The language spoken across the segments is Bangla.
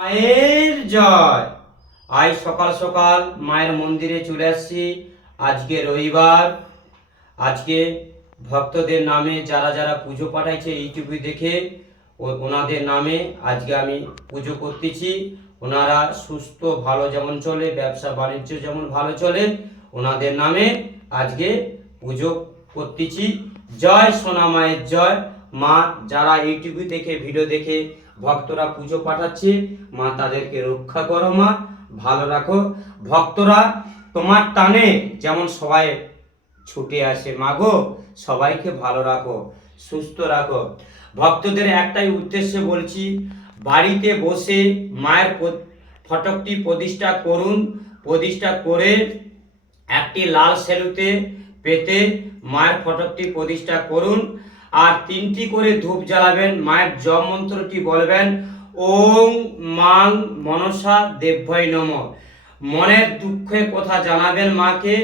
মায়ের জয়। আজ সকাল সকাল মায়ের মন্দিরে চলে আসছি। আজকে রবিবার। আজকে ভক্তদের নামে যারা যারা পুজো পাঠাইছে ইউটিউবে দেখে ওনাদের নামে আজকে আমি পুজো করতেছি। ওনারা সুস্থ, ভালো যেমন চলে, ব্যবসা বাণিজ্য যেমন ভালো চলে, ওনাদের নামে আজকে পুজো করতেছি। জয় সোনা মায়ের জয়। মা যারা ইউটিউবে দেখে ভিডিও দেখে ভক্তরা পুজো পাঠাচ্ছে, মা তাদেরকে রক্ষা করো মা, ভালো রাখো। ভক্তরা তোমার টানে, যেমন সবাই ছুটে আসে মাগো সবাইকে ভালো রাখো, সুস্থ রাখো। ভক্তদের একটাই উদ্দেশ্যে বলছি, বাড়িতে বসে মায়ের ফটকটি প্রতিষ্ঠা করুন। প্রতিষ্ঠা করে একটি লাল সেলুতে পেতে মায়ের ফটকটি প্রতিষ্ঠা করুন। আর তিনটি করে ধূপ জ্বালাবেন। মায়ের জপ মন্ত্রটি বলবেন, ওং মাং মনসা দেবভয় নম। মনের দুঃখের কথা জানাবেন মাকে,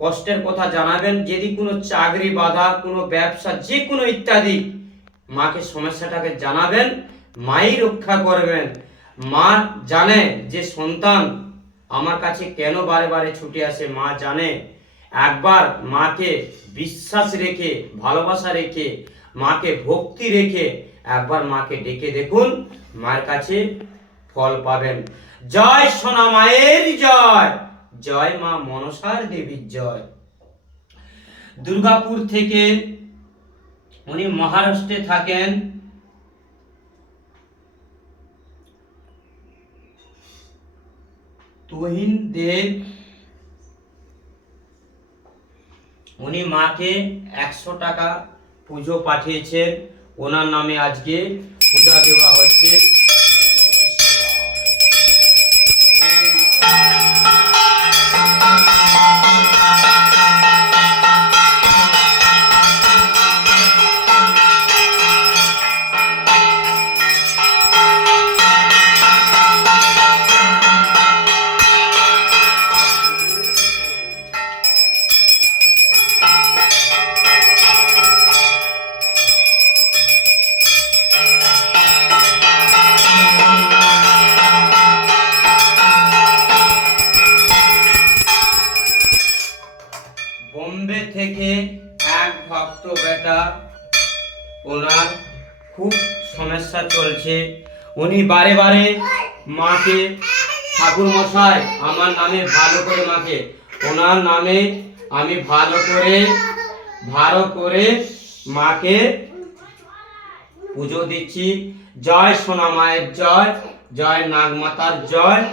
কষ্টের কথা জানাবেন। যদি কোনো চাকরি বাধা, কোনো ব্যবসা, যে কোনো ইত্যাদি, মাকে সমস্যাটাকে জানাবেন, মাই রক্ষা করবেন। মা জানে যে সন্তান আমার কাছে কেন বারে বারে ছুটে আসে, মা জানে একবার মাকে বিশ্বাস রেখে, ভালোবাসা রেখে, মাকে ভক্তি রেখে একবার মাকে ডেকে দেখুন, মায়ের কাছে ফল পাবেন। জয় সোনা মায়ের জয় জয় মা মনসার দেবীর জয়। দুর্গাপুর থেকে উনি মহারাষ্ট্রে থাকেন। তুহিন দেব উনি মাকে একশো টাকা পুজো পাঠিয়েছেন। ওনার নামে আজকে পূজা দেওয়া হচ্ছে। খুব সমস্যা চলছে। উনি বারে বারে মাকে, ঠাকুর মশাই, আমার নামে ভালো করে মাকে, ওনার নামে আমি ভালো করে ভালো করে মাকে পুজো দিচ্ছি। জয় সোনা মায়ের জয় জয় নাগমাতার জয়।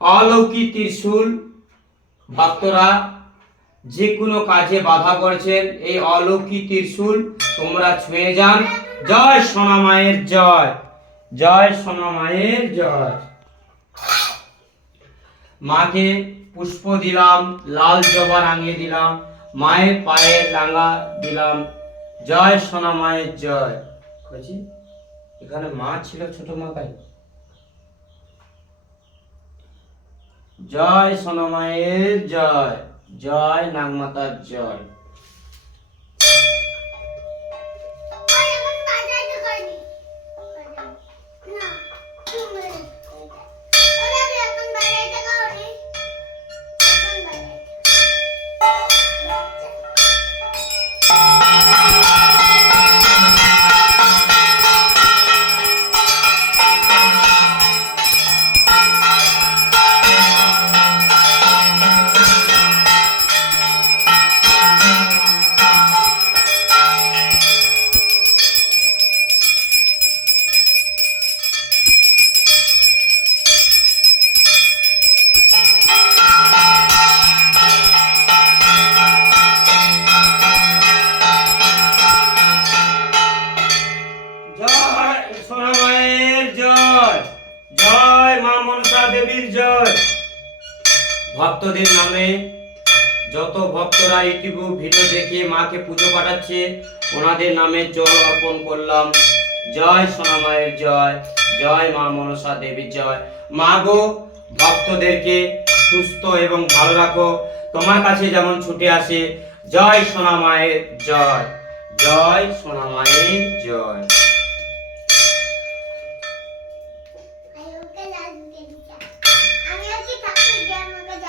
অলৌকিক ত্রিশূল ভক্তরা যে কোনো কাজে বাধা করছেন এই অলৌকিক ত্রিশূল তোমরা ছুঁয়ে যান। জয় সোনা মায়ের জয়। জয় সোনা মায়ের জয়। মাকে পুষ্প দিলাম, লাল জবা রাঙিয়ে দিলাম, মায়ের পায়ের রাঙা দিলাম। জয় সোনা মায়ের জয়। বলছি এখানে মা ছিল ছোট মাকাই জয় সোনা মায়ের জয়। জয় নাগমাতার জয়। সোনা মায়ের জয়। জয় মা মনসা দেবীর জয়। ভক্তদের নামে যত ভক্তরা ইউটিউব ভিডিও দেখে মাকে পুজো পাঠাচ্ছে, ওনাদের নামে জল অর্পণ করলাম। জয় সোনা মায়ের জয় জয় মা মনসা দেবীর জয়। মা গো, ভক্তদেরকে সুস্থ এবং ভালো রাখো। তোমার কাছে যেমন ছুটে আসে, জয় সোনা মায়ের জয়। জয় সোনা মায়ের জয়।